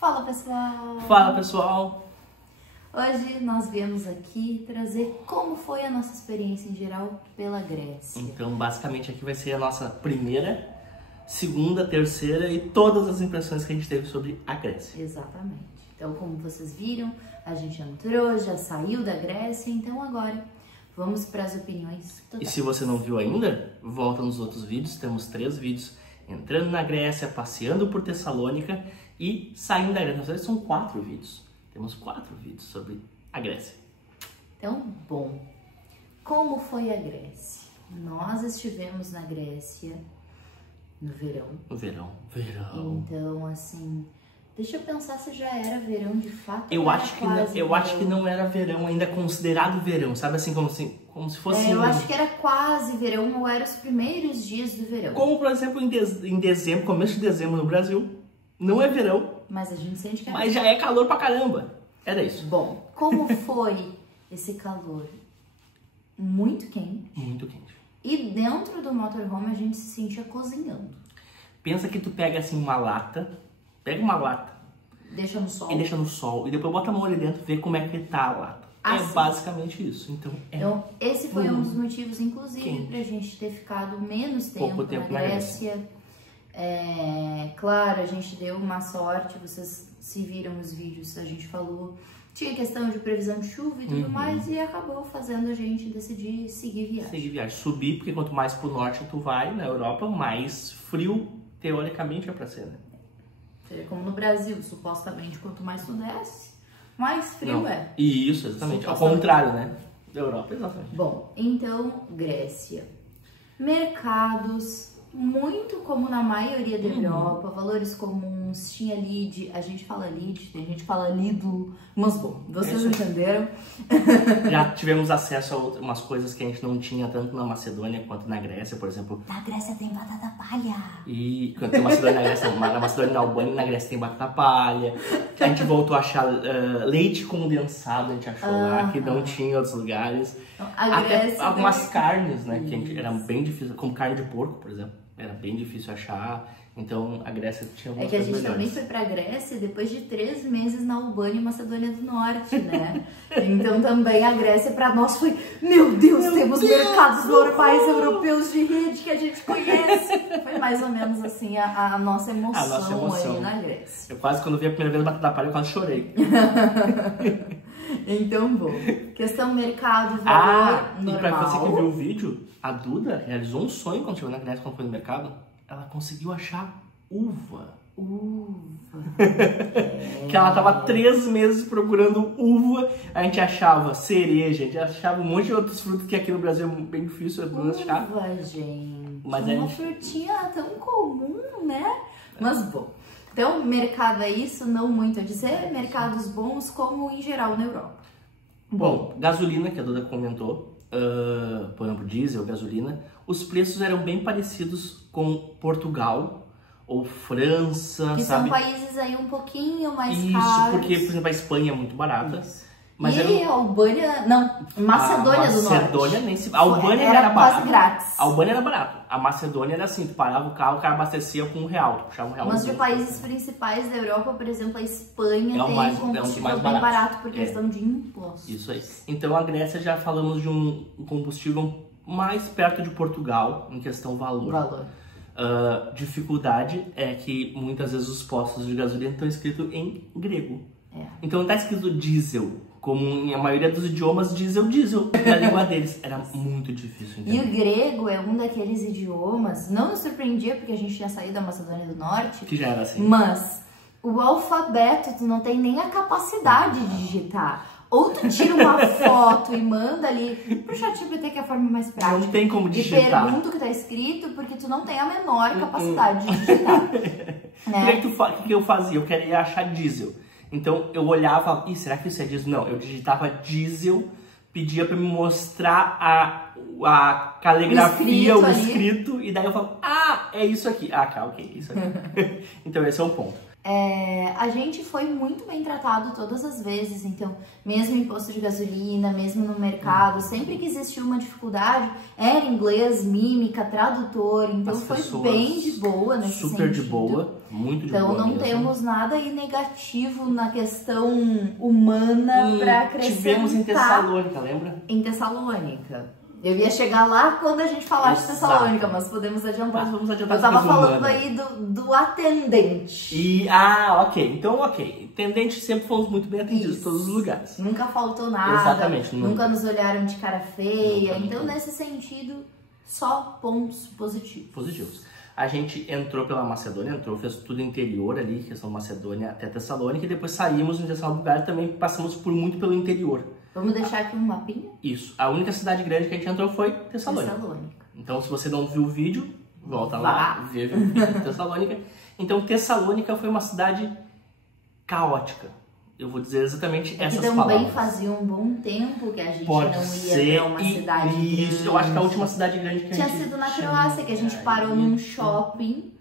Fala, pessoal! Fala, pessoal! Hoje nós viemos aqui trazer como foi a nossa experiência em geral pela Grécia. Então, basicamente, aqui vai ser a nossa primeira, segunda, terceira e todas as impressões que a gente teve sobre a Grécia. Exatamente. Então, como vocês viram, a gente entrou, já saiu da Grécia, então agora vamos para as opiniões totais. E se você não viu ainda, volta nos outros vídeos, temos 3 vídeos entrando na Grécia, passeando por Tessalônica e saindo da Grécia. Na verdade, são 4 vídeos. Temos 4 vídeos sobre a Grécia. Então, bom, como foi a Grécia? Nós estivemos na Grécia no verão. No verão. Então, assim, deixa eu pensar se já era verão de fato. Eu acho que não era verão ainda considerado verão, sabe assim, como se fosse... eu acho que era quase verão ou eram os primeiros dias do verão. Como, por exemplo, em dezembro, começo de dezembro no Brasil, não é verão. Mas a gente sente que Mas já é calor pra caramba. Era isso. Bom, como foi esse calor? Muito quente. Muito quente. E dentro do motorhome a gente se sentia cozinhando. Pensa que tu pega assim uma lata, Deixa no sol. E deixa no sol. E depois bota a mão ali dentro e vê como é que tá a lata. Assim. É basicamente isso. Então, esse foi um dos motivos, inclusive, pra gente ter ficado menos tempo na Grécia. Claro, a gente deu uma sorte, vocês se viram os vídeos, a gente falou, tinha questão de previsão de chuva e tudo mais, e acabou fazendo a gente decidir seguir viagem. Subir, porque quanto mais pro norte tu vai, na Europa, mais frio, teoricamente, é pra ser, né? Seria como no Brasil, supostamente, quanto mais tu desce, mais frio é. Isso, exatamente, ao contrário, né? Da Europa, exatamente. Bom, então, Grécia. Mercados... muito como na maioria da Europa, valores comuns, tinha Lid, a gente fala Lid, tem gente que fala Lidl, mas bom, vocês entenderam. Já tivemos acesso a umas coisas que a gente não tinha tanto na Macedônia quanto na Grécia, por exemplo. Na Grécia tem batata palha. E quando tem Macedônia na Grécia, na Macedônia, na Albânia, na Grécia tem batata palha. A gente voltou a achar leite condensado, a gente achou lá, que não tinha em outros lugares. A Grécia até algumas carnes, né, que era bem difícil, como carne de porco, por exemplo. Era bem difícil achar, então a Grécia tinha algumas coisas melhores. Também foi pra Grécia depois de 3 meses na Albânia e Macedônia do Norte, né? Então também a Grécia pra nós foi, meu Deus, temos mercados normais europeus de rede que a gente conhece. Foi mais ou menos assim a nossa emoção aí na Grécia. Eu quase, quando vi a primeira vez batata palha, eu quase chorei. Então, bom, questão mercado, valor normal. E pra você que viu o vídeo, a Duda realizou um sonho quando chegou na Grécia, quando foi no mercado. Ela conseguiu achar uva. Que ela tava 3 meses procurando uva. A gente achava cereja, a gente achava um monte de outros frutos que aqui no Brasil é bem difícil de achar. Uva, gente. Mas uma frutinha tão comum, né? Mas bom. Então, mercado é isso, não muito a dizer, mercados bons como em geral na Europa. Bom, gasolina, que a Duda comentou, por exemplo, diesel, gasolina, os preços eram bem parecidos com Portugal ou França, que sabe? São países aí um pouquinho mais caros. Isso, porque, por exemplo, a Espanha é muito barata. Mas a Albânia, não, Macedônia do Norte. A Albânia era quase grátis. A Albânia era barato. A Macedônia era assim, tu parava o carro, o cara abastecia com R$1, tu puxava R$1. Mas de países principais da Europa, por exemplo, a Espanha tem combustível bem barato por questão de impostos. Isso aí. Então a Grécia já falamos de um combustível mais perto de Portugal, em questão valor. Dificuldade é que muitas vezes os postos de gasolina estão escritos em grego. Então tá escrito diesel, como em a maioria dos idiomas, diesel na língua deles. Era muito difícil entender. E o grego é um daqueles idiomas, não nos surpreendia porque a gente tinha saído da Macedônia do Norte. Que já era assim. Mas o alfabeto, tu não tem nem a capacidade de digitar. Ou tu tira uma foto e manda ali pro ChatGPT, que é a forma mais prática. Não tem como digitar. E pergunta o que tá escrito, porque tu não tem a menor capacidade de digitar. Né? O que eu fazia? Eu queria achar diesel. Então eu olhava e falava, será que isso é diesel? Não, eu digitava diesel, pedia pra me mostrar a caligrafia, o escrito, e daí eu falava, é isso aqui. Ok, isso aqui. Então esse é um ponto. A gente foi muito bem tratado todas as vezes, então, mesmo em posto de gasolina, mesmo no mercado, sempre que existiu uma dificuldade, era inglês, mímica, tradutor, então foi bem de boa nesse sentido. Super de boa. Muito de então boa não mesmo. temos nada aí negativo na questão humana para acrescentar. Tivemos em Tessalônica, lembra? Em Tessalônica. Eu ia chegar lá quando a gente falasse de Tessalônica, mas podemos adiantar. Mas vamos adiantar. Eu tava falando aí do atendente. Ok. Então, ok. Atendente sempre fomos muito bem atendidos em todos os lugares. Nunca faltou nada. Exatamente. Nunca nos olharam de cara feia. Nunca. Então, nesse sentido, só pontos positivos. A gente entrou pela Macedônia, fez tudo interior ali, questão Macedônia até Tessalônica, e depois saímos em Tessalônica, também passamos muito pelo interior. Vamos deixar aqui um mapinha? Isso. A única cidade grande que a gente entrou foi Tessalônica. Então, se você não viu o vídeo, volta lá, veja o vídeo de Tessalônica. Então, Tessalônica foi uma cidade caótica. Eu vou dizer exatamente essas palavras. Também fazia um bom tempo que a gente não ia pra uma cidade grande. Isso, eu acho que a última cidade grande que a gente... Tinha sido na Croácia, que a gente parou num shopping.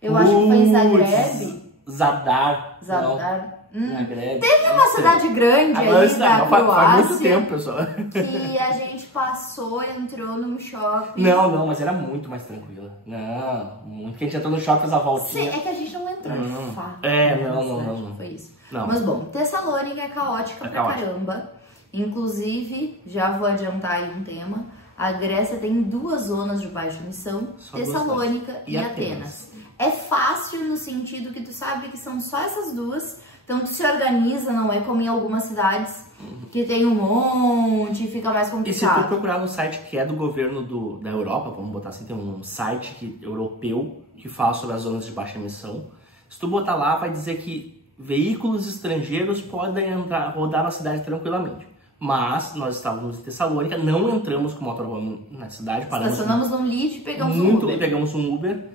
Eu acho que foi em Zagreb. Zadar. Teve uma cidade grande aí da Croácia. Faz muito tempo, pessoal. Que a gente passou, entrou num shopping. Não, mas era muito mais tranquila. Não, que a gente entrou no shopping, fez a voltinha. Sim, é que a gente não entrou de fato. Não. Foi isso. Não. Mas bom, Tessalônica é caótica pra caramba. Inclusive, já vou adiantar aí um tema. A Grécia tem 2 zonas de baixa emissão, Tessalônica e Atenas. É fácil no sentido que tu sabe que são só essas 2. Então tu se organiza, não é como em algumas cidades que tem um monte e fica mais complicado. E se tu procurar no site que é do governo da Europa, vamos botar assim, tem um site europeu que fala sobre as zonas de baixa emissão. Se tu botar lá, vai dizer que veículos estrangeiros podem rodar na cidade tranquilamente. Mas nós estávamos em Tessalônica, não entramos com motorhome na cidade. Estacionamos num lead e pegamos um Uber. Pegamos um Uber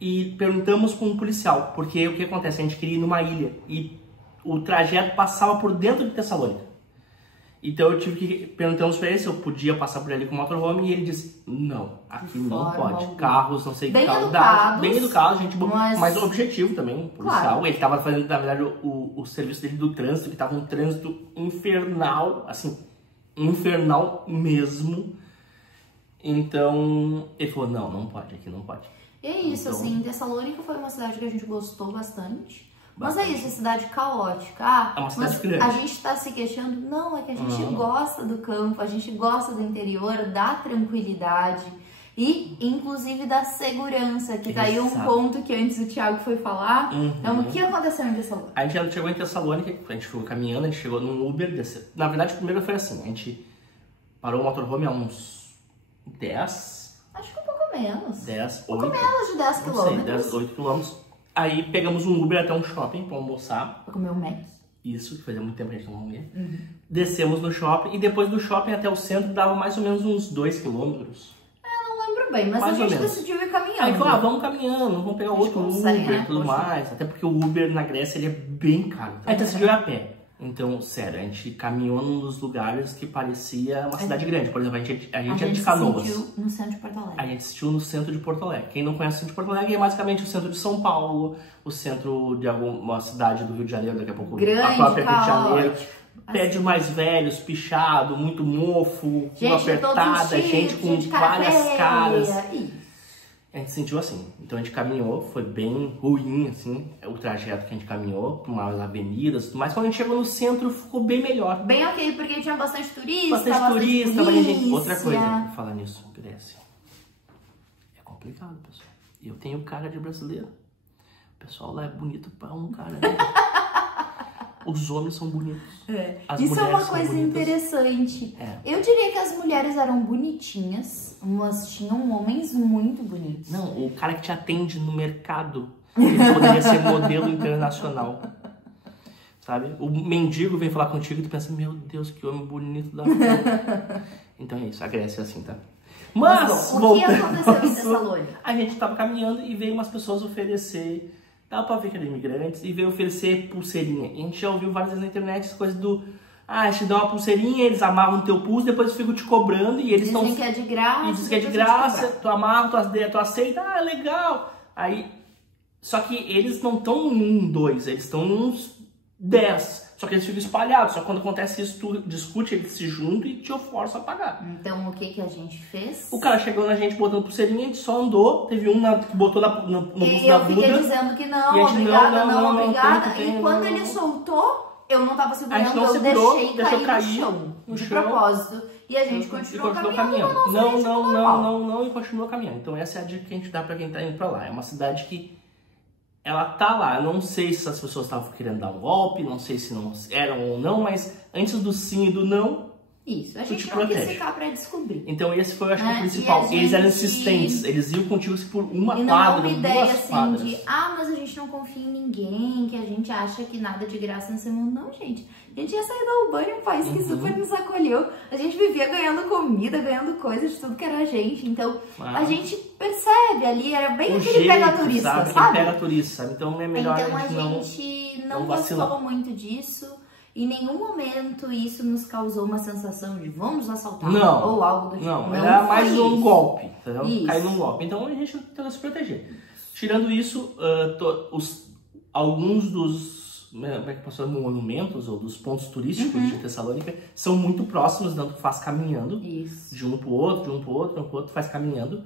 e perguntamos com um policial, porque o que acontece? A gente queria ir numa ilha e o trajeto passava por dentro de Tessalônica. Então eu tive que perguntamos para ele se eu podia passar por ali com o motorhome e ele disse, não, aqui não pode. Carros, não sei que carro. Bem educado, gente boa, mas objetivo também, policial. Claro. Ele estava fazendo, na verdade, o serviço dele do trânsito, que estava um trânsito infernal, assim, infernal mesmo. Então ele falou, não pode, aqui não pode. E é isso, então, assim, Tessalônica foi uma cidade que a gente gostou bastante. Mas é isso, é cidade caótica. É uma cidade grande. A gente tá se queixando. Não, é que a gente gosta do campo, a gente gosta do interior, da tranquilidade e, inclusive, da segurança. Que tá aí um ponto que antes o Thiago foi falar. Então, o que aconteceu em Tessalônica? A gente chegou em Tessalônica, a gente ficou caminhando, a gente chegou num Uber. Na verdade, primeiro foi assim, a gente parou o motorhome a uns 10... Acho que um pouco menos. 10, 8... Um pouco menos de 10 quilômetros. 10, 8 quilômetros. Aí pegamos um Uber até um shopping pra almoçar. Pra comer um Mac. Isso, que fazia muito tempo que a gente não comia. Descemos no shopping e depois do shopping até o centro dava mais ou menos uns 2 quilômetros. Não lembro bem, mas mais a gente decidiu ir caminhando. Aí falou, vamos caminhando, vamos pegar outro Uber e tudo mais. Até porque o Uber na Grécia ele é bem caro. Aí decidiu ir a pé. Então, sério, a gente caminhou num dos lugares que parecia uma cidade grande. Por exemplo, a gente é de Canoas. A gente sentiu no centro de Porto Alegre. A gente sentiu no centro de Porto Alegre. Quem não conhece o centro de Porto Alegre é basicamente o centro de São Paulo, o centro de alguma cidade do Rio de Janeiro, daqui a pouco grande, a própria Rio de Janeiro. Prédio mais velhos, pichado, muito mofo, tudo apertada, gente com várias caras. A gente sentiu assim. Então a gente caminhou, foi bem ruim, assim, o trajeto que a gente caminhou, por umas avenidas e tudo mais. Quando a gente chegou no centro, ficou bem melhor. Bem ok, porque tinha bastante turista, bastante turista, mas gente... Outra coisa, pra falar nisso, Grécia. É complicado, pessoal. Eu tenho cara de brasileiro. O pessoal lá é bonito pra um cara, né? Os homens são bonitos. Isso é uma coisa interessante. Eu diria que as mulheres eram bonitinhas, mas tinham homens muito bonitos. Não, o cara que te atende no mercado, ele poderia ser modelo internacional. Sabe? O mendigo vem falar contigo e tu pensa, meu Deus, que homem bonito da porra. Então é isso, a Grécia é assim, tá? Mas bom, o que aconteceu em Tessalônica? A gente tava caminhando e veio umas pessoas oferecer... Dá pra ver que eram imigrantes e veio oferecer pulseirinha. A gente já ouviu várias vezes na internet as coisas do... eles te dão uma pulseirinha, eles amarram no teu pulso, depois ficam te cobrando e eles estão... Dizem que é de graça. E dizem que é de graça, tu amarra, tu aceita, legal. Aí, só que eles não estão num 2, eles estão nos 10. Só que eles ficam espalhados. Só quando acontece isso, tu discute, eles se juntam e te forçam a pagar. Então, o que a gente fez? O cara chegou na gente botando pulseirinha, a gente só andou. Teve um que botou no busto da Buda. E eu fiquei dizendo que não, e a gente, obrigada, não, obrigada. Tem, e quando ele soltou, eu não tava segurando, a gente não eu segurou, deixei cair no chão. De propósito. E a gente continuou caminhando. Não, e continuou caminhando. Então essa é a dica que a gente dá pra quem tá indo pra lá. É uma cidade que ela tá lá. Eu não sei se as pessoas estavam querendo dar um golpe, não sei se não eram ou não, mas antes do sim e do não, isso, a gente não quis ficar pra descobrir. Então esse foi, eu acho que, o principal. Eles eram insistentes, eles iam contigo por uma quadra, uma ideia duas quadras. De, mas a gente não confia em ninguém, que a gente acha que nada de graça nesse mundo. Não, gente. A gente ia sair da Albânia, um país que super nos acolheu. A gente vivia ganhando comida, ganhando coisas de tudo que era a gente. Então, a gente percebe ali, era bem aquele pega turista, sabe? Pega turista, sabe? Então é melhor a gente não gostou muito disso. Em nenhum momento isso nos causou uma sensação de vamos assaltar ou algo do tipo. Não, era mais um golpe, entendeu? Cair num golpe. Então a gente tenta se proteger. Tirando isso, alguns dos monumentos ou dos pontos turísticos de Tessalônica são muito próximos, então tu faz caminhando de um pro outro, faz caminhando.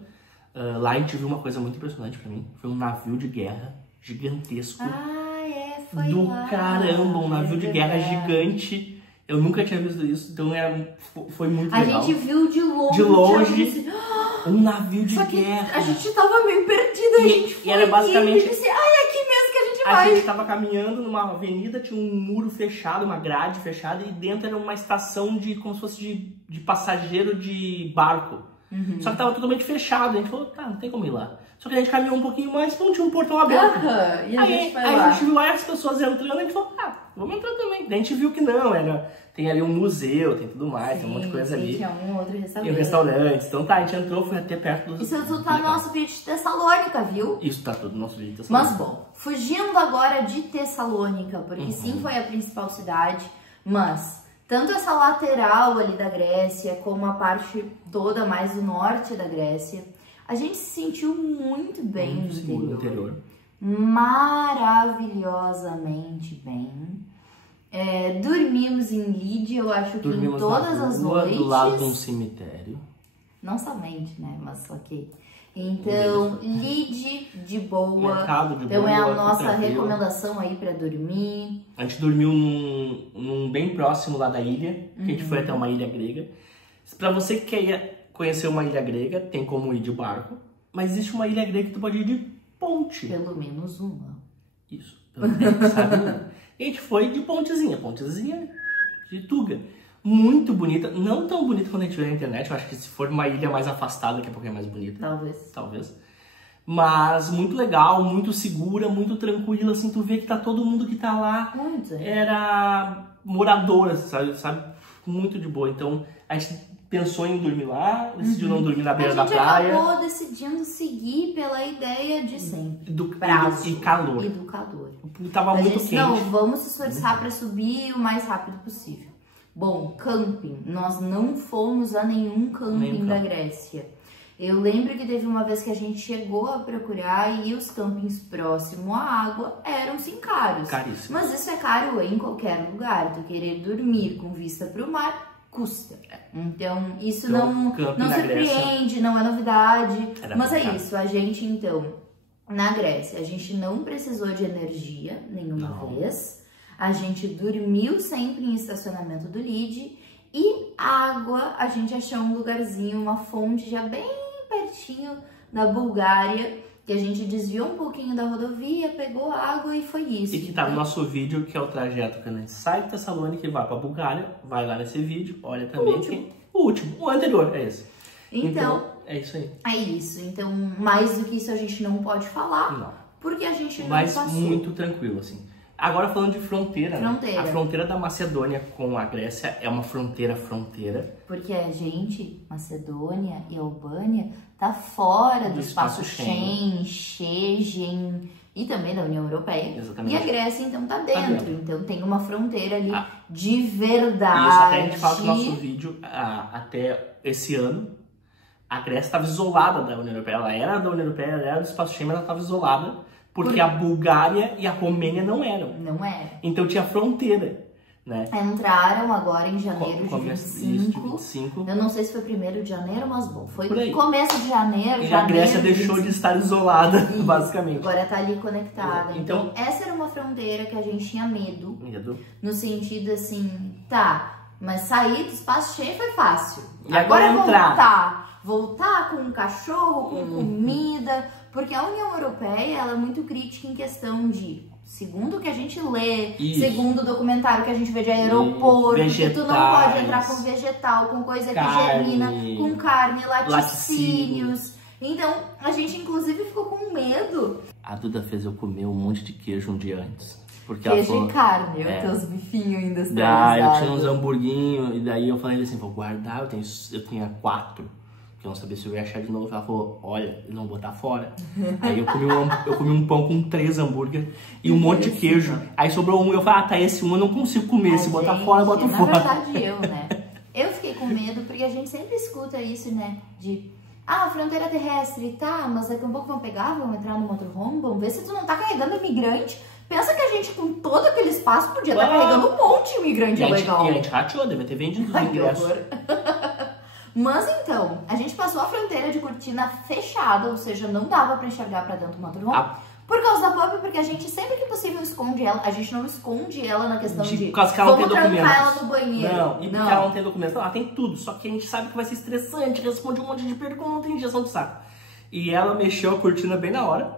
Lá a gente viu uma coisa muito impressionante pra mim. Foi um navio de guerra gigantesco. Foi do lá. Caramba, um navio de guerra gigante. Eu nunca tinha visto isso, então foi muito legal. A gente viu de longe. Um navio de guerra. A gente tava meio perdido, a gente foi. E era basicamente. E disse, é aqui mesmo que a gente vai. A gente tava caminhando numa avenida, tinha um muro fechado, uma grade fechada, e dentro era uma estação de como se fosse de passageiro de barco. Só que tava totalmente fechado. A gente falou, não tem como ir lá. Só que a gente caminhou um pouquinho mais, não tinha um portão aberto. E a gente foi lá. A gente viu as pessoas entrando e a gente falou, vamos entrar também. Daí a gente viu que não, tem ali um museu, tem tudo mais, tem um monte de coisa ali. Tinha um outro restaurante. E um restaurante. Então a gente entrou, foi até perto do... Isso tudo tá no nosso vídeo de Tessalônica, viu? Isso tá tudo no nosso vídeo de Tessalônica. Mas bom, fugindo agora de Tessalônica, porque sim foi a principal cidade, mas tanto essa lateral ali da Grécia, como a parte toda mais do norte da Grécia, a gente se sentiu muito bem no interior. Maravilhosamente bem. Dormimos em Lídia, eu acho que em todas as noites. Do lado de um cemitério. Não somente, né? Mas ok. Então, Lídia de boa. Mercado de então boa, é a nossa recomendação aí pra dormir. A gente dormiu num bem próximo lá da ilha, que a gente foi até uma ilha grega. Pra você que quer conhecer uma ilha grega, tem como ir de barco. Mas existe uma ilha grega que tu pode ir de ponte. Pelo menos uma. Isso, pelo menos, sabe? E a gente foi de pontezinha de Tuga. Muito bonita, não tão bonita quando a gente vê na internet. Eu acho que se for uma ilha mais afastada, daqui a pouco é mais bonita. Talvez. Mas muito legal, muito segura, muito tranquila, assim, tu vê que tá todo mundo que tá lá era morador, sabe? Muito de boa. Então, a gente pensou em dormir lá, decidiu não dormir na beira da praia. A gente acabou decidindo seguir pela ideia de sempre. Do prazo. E calor. Tava muito quente. Não, vamos se esforçar para subir o mais rápido possível. Bom, camping. Nós não fomos a nenhum camping da Grécia. Eu lembro que teve uma vez que a gente chegou a procurar e os campings próximo à água eram sim caros. Caríssimo. Mas isso é caro em qualquer lugar. Tu querer dormir com vista para o mar custa. Então, isso não surpreende, não é novidade. Mas é isso, a gente então, na Grécia, a gente não precisou de energia nenhuma vez. A gente dormiu sempre em estacionamento do Lide. E água, a gente achou um lugarzinho, uma fonte já bem pertinho da Bulgária, que a gente desviou um pouquinho da rodovia, pegou água e foi isso. E que tá no nosso vídeo, que é o trajeto que a gente sai de Tessalônica e vai pra Bulgária. Vai lá nesse vídeo, olha também. O anterior, é esse. Então, é isso aí. É isso. Então, mais do que isso a gente não pode falar, porque a gente não passou. Mas muito tranquilo, assim. Agora falando de fronteira, né? A fronteira da Macedônia com a Grécia é uma fronteira. Porque a gente, Macedônia e Albânia, tá fora do espaço Schengen e também da União Europeia. Exatamente. E a Grécia, então, tá dentro. Então tem uma fronteira ali de verdade. Isso, até a gente fala que o nosso vídeo, até esse ano, a Grécia estava isolada da União Europeia. Ela era da União Europeia, ela era do espaço Schengen, mas ela estava isolada Porque a Bulgária e a Romênia não eram. Não era. Então tinha fronteira, né? Entraram agora em janeiro de Começo 25. Eu não sei se foi 1º de janeiro, mas bom, foi começo de janeiro. E a Grécia deixou de estar isolada, basicamente. Agora tá ali conectada. Então, essa era uma fronteira que a gente tinha medo. No sentido assim, tá, mas sair do espaço Schengen foi fácil. E agora entrar. Voltar com um cachorro, com comida, porque a União Europeia ela é muito crítica em questão de, segundo o que a gente lê, segundo o documentário que a gente vê de aeroporto, que tu não pode entrar com vegetal, com coisa que germina, com carne, laticínios. Então, a gente inclusive ficou com medo. A Duda fez eu comer um monte de queijo um dia antes. Porque queijo e carne, os teus bifinhos ainda eu tinha uns hamburguinhos, e daí eu falei assim, vou guardar, eu tinha 4. Eu não sabia se eu ia achar de novo. Ela falou, olha, eles vão botar fora. Aí eu comi um pão com 3 hambúrguer e um monte de queijo. Aí sobrou um, eu falei, tá, esse um eu não consigo comer. Se botar fora, eu boto fora. Na verdade, né? Eu fiquei com medo, porque a gente sempre escuta isso, né? De, fronteira terrestre, tá, mas daqui a um pouco vão pegar, vão entrar no motorhome, vão ver se tu não tá carregando imigrante. Pensa que a gente, com todo aquele espaço, podia estar carregando um monte de imigrante legal. E a gente rateou, deve ter vendido os ingressos. Mas então, a gente passou a fronteira de cortina fechada, ou seja, não dava pra enxergar pra dentro do motorhome. Por causa da PUP, porque a gente sempre que possível esconde ela. A gente não esconde ela na questão de vamos trancar ela no banheiro. Não, porque ela não tem documento. Ela tem tudo, só que a gente sabe que vai ser estressante, responde um monte de perguntas, injeção de saco. E ela mexeu a cortina bem na hora.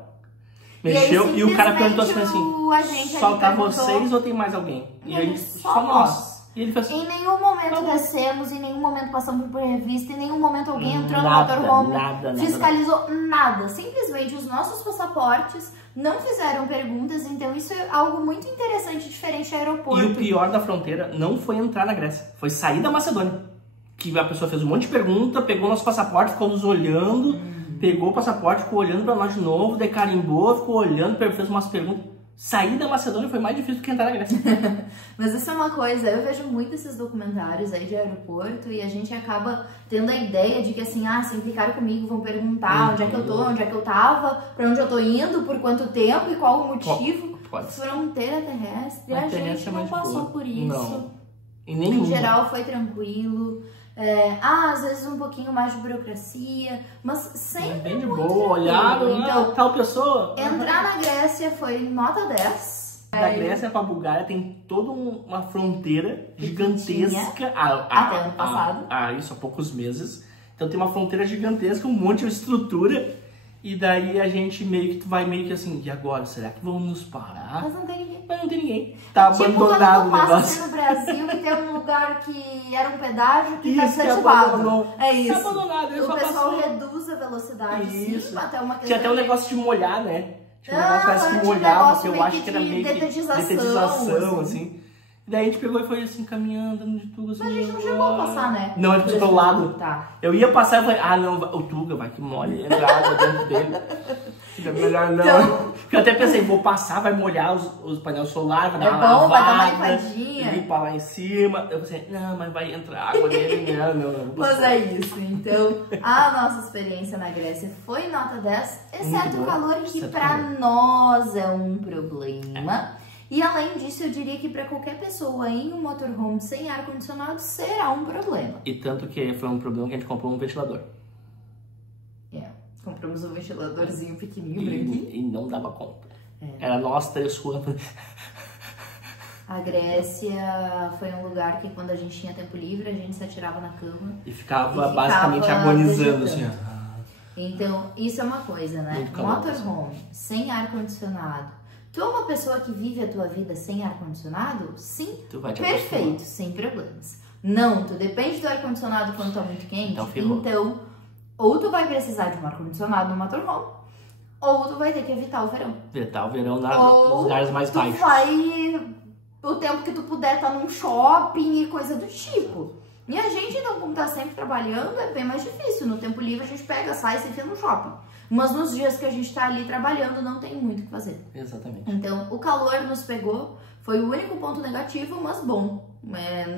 Mexeu e o cara perguntou assim, só tá vocês ou tem mais alguém? E aí, só nós. E ele fez, em nenhum momento descemos, em nenhum momento passamos por revista, em nenhum momento alguém entrou no motorhome, fiscalizou nada. Simplesmente os nossos passaportes não fizeram perguntas, então isso é algo muito interessante, diferente do aeroporto. E o pior da fronteira não foi entrar na Grécia, foi sair da Macedônia. Que a pessoa fez um monte de pergunta, pegou nosso passaporte, ficou nos olhando, pegou o passaporte, ficou olhando pra nós de novo, decarimbou, ficou olhando, fez umas perguntas. Sair da Macedônia foi mais difícil do que entrar na Grécia. Mas isso é uma coisa, eu vejo muito esses documentários aí de aeroporto e a gente acaba tendo a ideia de que assim, se implicaram comigo, vão perguntar onde é que eu tô, onde é que eu tava, pra onde eu tô indo, por quanto tempo e qual o motivo. Fronteira terrestre, a gente não passou por isso. Não. Em geral foi tranquilo. Às vezes um pouquinho mais de burocracia, mas sempre bem de boa, olhar, então, tal pessoa. Entrar na Grécia foi nota 10. Da Grécia pra Bulgária tem toda uma fronteira gigantesca. Até ano passado. Isso, há poucos meses. Então tem uma fronteira gigantesca, um monte de estrutura. E daí a gente meio que assim, e agora? Será que vão nos parar? Mas não tem ninguém. Mas não tem ninguém. Tá abandonado o negócio. No Brasil e tem um lugar que era um pedágio que tá desativado. É isso. Tá abandonado. O pessoal reduz a velocidade, sim, até uma questão. Tinha até um negócio de molhar, né? Tinha um negócio parece que molhava, porque eu acho que era meio que detetização, assim. E daí a gente pegou e foi assim, caminhando, andando de Tuga. Assim, mas a gente não chegou a passar, né? Não, a gente passou pelo lado. Tá. Eu ia passar e falei, não, o Tuga vai que molha, entra água dentro dele. Fica melhor não. Então... Porque eu até pensei, vou passar, vai molhar os painéis solares, vai dar uma lavada, vai dar uma limpadinha. Limpar lá em cima. Eu pensei, não, mas vai entrar água nele, não. Mas é isso, então a nossa experiência na Grécia foi nota 10, exceto o calor, que pra nós é um problema. E além disso, eu diria que para qualquer pessoa em um motorhome sem ar-condicionado será um problema. E tanto que foi um problema que a gente comprou um ventilador. Compramos um ventiladorzinho pequenininho, branquinho. E não dava conta. Era nós 3 suando. A Grécia foi um lugar que quando a gente tinha tempo livre, a gente se atirava na cama. E ficava basicamente agonizando, assim. Então, isso é uma coisa, né? Motorhome sem ar-condicionado. Tu é uma pessoa que vive a tua vida sem ar-condicionado? Sim, perfeito, sem problemas. Não, tu depende do ar-condicionado quando tá muito quente, então ou tu vai precisar de um ar-condicionado no motorhome, ou tu vai ter que evitar o verão. Evitar o verão nos lugares mais baixos. O tempo que tu puder estar num shopping e coisa do tipo. E a gente, então, como tá sempre trabalhando, é bem mais difícil. No tempo livre a gente pega, sai e se enfia no shopping. Mas nos dias que a gente tá ali trabalhando, não tem muito o que fazer. Exatamente. Então, o calor nos pegou, foi o único ponto negativo, mas bom.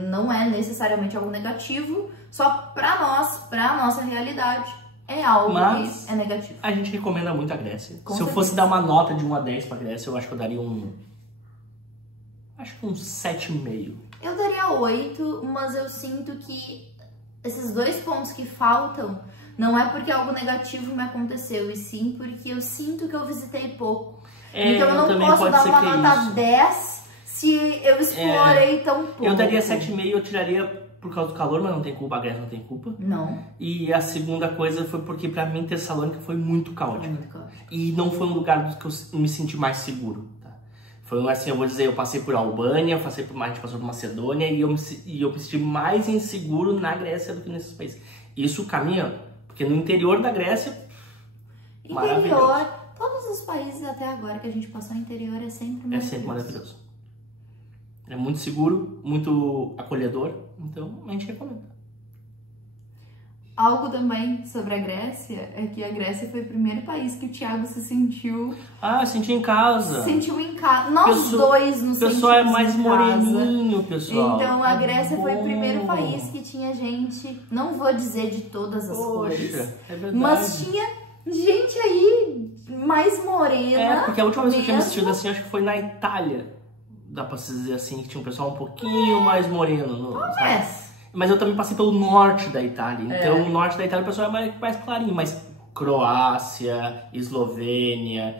Não é necessariamente algo negativo, só pra nós, pra nossa realidade. é algo Mas que é negativo. A gente recomenda muito a Grécia. Com Se eu certeza. fosse dar uma nota de 1 a 10 pra Grécia, eu acho que eu daria acho que um 7,5. Eu daria 8, mas eu sinto que esses 2 pontos que faltam não é porque algo negativo me aconteceu, e sim porque eu sinto que eu visitei pouco. Então eu não posso dar uma nota 10 se eu explorei tão pouco. Eu daria 7,5, eu tiraria por causa do calor, mas não tem culpa, a Grécia não tem culpa. Não. E a segunda coisa foi porque pra mim Tessalônica foi muito caótico. Muito caótico. E não foi um lugar do que eu me senti mais seguro. Foi assim, eu vou dizer, eu passei por Albânia, a gente passou por Macedônia e eu me senti mais inseguro na Grécia do que nesses países. Isso caminha, porque no interior da Grécia, interior, todos os países até agora que a gente passou no interior é sempre maravilhoso. É sempre maravilhoso. É muito seguro, muito acolhedor, então a gente recomenda. Algo também sobre a Grécia é que a Grécia foi o primeiro país que o Thiago se sentiu... sentiu em casa. Se sentiu em casa. Nós dois nos sentimos em casa. O pessoal é mais moreninho, pessoal. Então a Grécia foi o primeiro país que tinha gente, não vou dizer de todas as cores, é verdade. mas tinha gente aí mais morena. Porque a última vez que eu tinha me sentido assim, acho que foi na Itália. Dá pra se dizer assim, que tinha um pessoal um pouquinho mais moreno. Mas eu também passei pelo norte da Itália. Então, o norte da Itália o pessoal é mais clarinho. Mas Croácia, Eslovênia,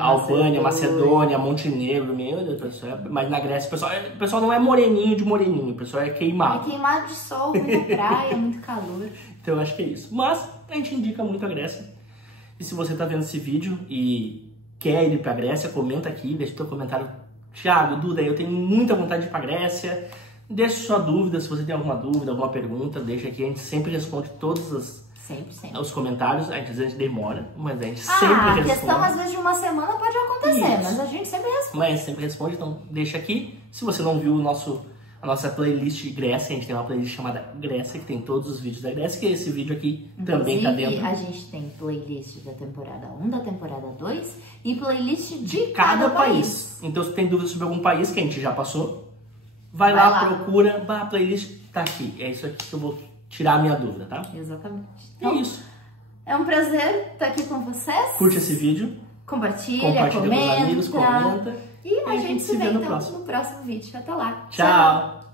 Albânia, Macedônia, Montenegro, meu Deus, pessoal. Mas na Grécia o pessoal não é moreninho de moreninho, o pessoal é queimado. É queimado de sol, muita praia, muito calor. Então eu acho que é isso. Mas a gente indica muito a Grécia. E se você tá vendo esse vídeo e quer ir pra Grécia, comenta aqui, deixa o teu comentário. Thiago, Duda, eu tenho muita vontade de ir pra Grécia. Deixa sua dúvida, se você tem alguma dúvida, alguma pergunta, deixa aqui. A gente sempre responde todos os comentários. A gente demora, mas a gente sempre responde. A questão às vezes de uma semana pode acontecer, mas a gente sempre responde. Mas sempre responde, então deixa aqui. Se você não viu a nossa playlist de Grécia, a gente tem uma playlist chamada Grécia, que tem todos os vídeos da Grécia, que esse vídeo aqui também tá dentro. A gente tem playlist da temporada 1, da temporada 2 e playlist de cada país. Então se tem dúvida sobre algum país que a gente já passou, vai lá, procura, a playlist tá aqui. É isso aqui que eu vou tirar a minha dúvida, tá? Exatamente. Então, é isso. É um prazer estar aqui com vocês. Curte esse vídeo. Compartilha, comenta. Com os amigos, comenta. E a gente se vê então no próximo vídeo. Até lá. Tchau.